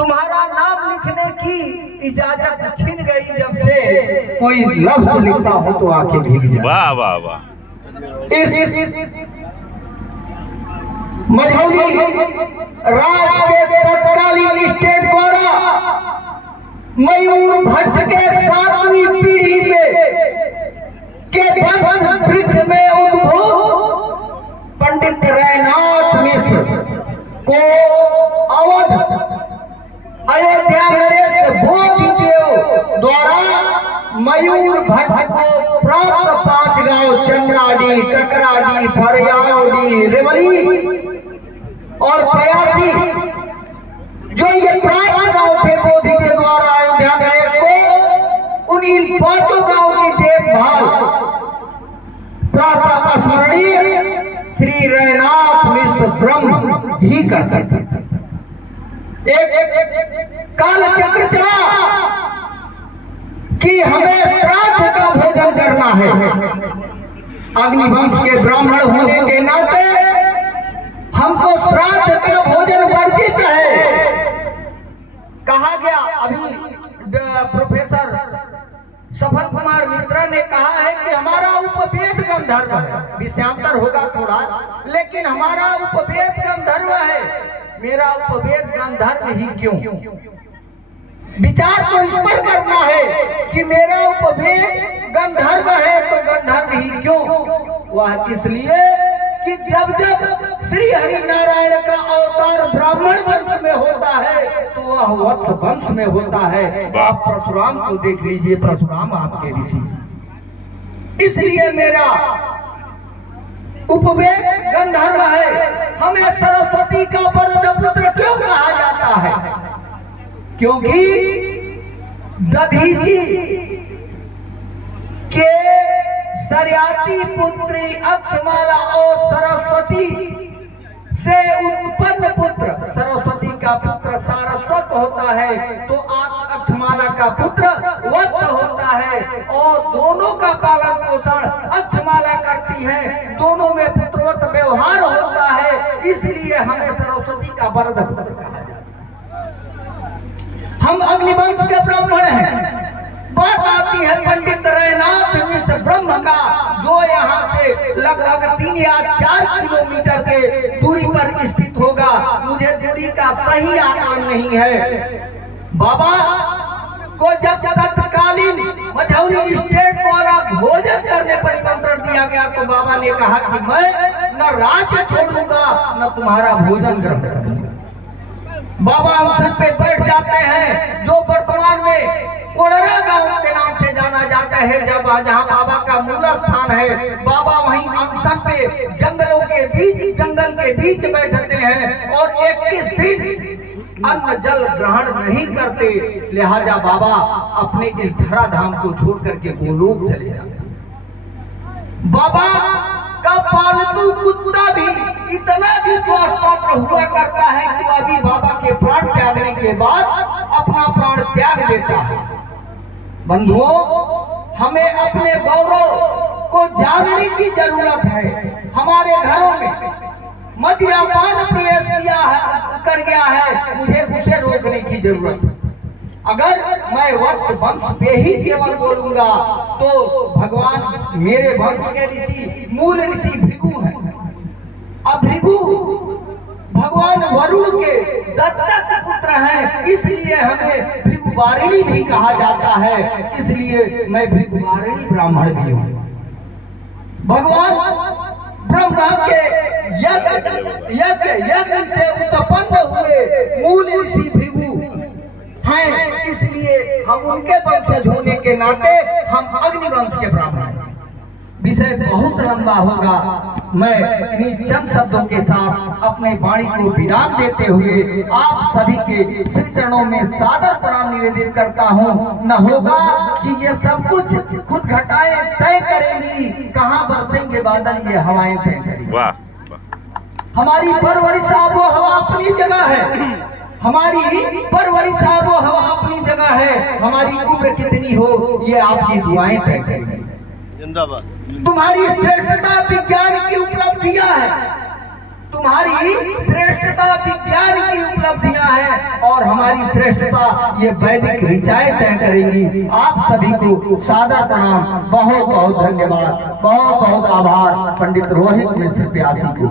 तुम्हारा नाम लिखने की इजाजत छिन गई जब से, कोई लफ्ज लिखता हो तो आके भीग जाए। वाह वाह वाह। इस मझौली राज के तत्कालीन स्टेट द्वारा मयूर भट्ट के 7वीं पीढ़ी के वंश वृक्ष में उद्भूत पंडित रैनाथ मिश्र को अवध अयोध्या नरेश बोधिदेव द्वारा मयूर भट्ट को प्राप्त 5 गांव चंद्राडी, ककराडी, फरियाडी, रेवली और प्रयासी, जो ये प्राप्त गांव थे बोधिदेव द्वारा अयोध्या नरेश को, उन्हीं 5 गांव की देखभाल प्रातः स्मरणीय श्री रैनाथ मिश्र ब्रह्म ही करते थे। एक काल चक्र चला कि हमें श्राद्ध का भोजन करना है। अग्निवंश के ब्राह्मण होने के नाते हमको श्राद्ध का भोजन वर्जित है। कहा गया, अभी प्रोफेसर सफल कुमार मिश्रा ने कहा है कि हमारा उपवेद गंधर्व है, विषयांतर होगा थोड़ा, लेकिन हमारा उपवेद गंधर्व है। मेरा उपवेद गंधर्व ही क्यों? विचार तो इस पर करना है कि मेरा उपवेद गंधर्व है तो गंधर्व ही क्यों? वह इसलिए कि जब जब श्री हरि नारायण का अवतार ब्राह्मण वंश में होता है तो वह वत्स वंश में होता है। आप परशुराम को देख लीजिए, परशुराम आपके ऋषि, इसलिए मेरा उपवेद गंधर्व है। हमें सरस्वती का वरद पुत्र क्यों कहा जाता है? क्योंकि दधीची के सरयाती पुत्री अक्षमाला और सरस्वती से उत्पन्न पुत्र, सरस्वती का पुत्र सारस्वत होता है तो अक्षमाला का पुत्र वत्स होता है, और दोनों का पालन पोषण अक्षमाला करती है, दोनों में पुत्रवत व्यवहार होता है, इसलिए हमें सरस्वती का वरद पुत्र कहा जाता है। हम अग्निवंश के ब्राह्मण हैं। बात आती है पंडित रैनाथ मिश्र ब्रह्म का, जो यहाँ से लगभग 3 या 4 किलोमीटर के दूरी पर स्थित होगा। मुझे दूरी का सही आकलन नहीं है। बाबा को जब तत्कालीन मझौली स्टेट द्वारा भोजन करने पर निमंत्रण दिया गया तो बाबा ने कहा कि मैं न राज्य छोड़ूंगा न तुम्हारा भोजन ग्रहण करूंगा। बाबा अवसर पे बैठ जाते हैं, जो वर्तमान में कोडरा गांव के नाम से जाना जाता है, जब जहां बाबा का मूल स्थान है। बाबा वहीं अनशन पे जंगलों के बीच, जंगल के बीच बैठते हैं और 21 दिन अन्न जल ग्रहण नहीं करते। लिहाजा बाबा अपने इस धराधाम को छोड़ करके गोलोक चले जाते हैं। बाबा का पालतू कुत्ता भी इतना विश्वास पात्र हुआ करता है कि अभी बाबा के प्राण त्यागने के बाद अपना प्राण त्याग देता है। बंधुओं, हमें अपने गौरव को जानने की जरूरत है। हमारे घरों में मद्यपान प्रवेश कर गया है, मुझे उसे रोकने की जरूरत है। अगर मैं वत्स वंश पे ही केवल बोलूंगा तो भगवान मेरे वंश के ऋषि, मूल ऋषि भृगु हैं। अब भृगु भगवान वरुण के दत्तक पुत्र हैं, इसलिए हमें भृगुवारिणी भी कहा जाता है। इसलिए मैं भृगुवारिणी ब्राह्मण भी हूँ। भगवान ब्रह्मा के यज्ञ से उत्पन्न हुए मूल ऋषि भृगु हैं, इसलिए हम उनके वंशज होने के नाते हम अग्निवंश के ब्राह्मण हैं। विषय बहुत लंबा होगा, मैं इन्हीं चंद शब्दों के साथ अपने वाणी को विराम देते हुए आप सभी के श्री चरणों में सादर प्रणाम निवेदित करता हूँ। न होगा कि ये सब कुछ खुद घटाएं तय करेंगी, कहाँ बरसेंगे बादल ये हवाएं तय करेंगी। हमारी परवरिश आबो हवा अपनी जगह है, हमारी परवरिश आबो हवा अपनी जगह है। हमारी उम्र कितनी हो ये आपकी दुआएं तय करेंगी। जिंदाबाद। तुम्हारी श्रेष्ठता विज्ञान की उपलब्धियां है, तुम्हारी श्रेष्ठता विज्ञान की उपलब्धियां हैं और हमारी श्रेष्ठता ये वैदिक ऋचाएं तय करेंगी। आप सभी को सादर प्रणाम, बहुत बहुत धन्यवाद, बहुत बहुत आभार पंडित रोहित मिश्र प्यासी को।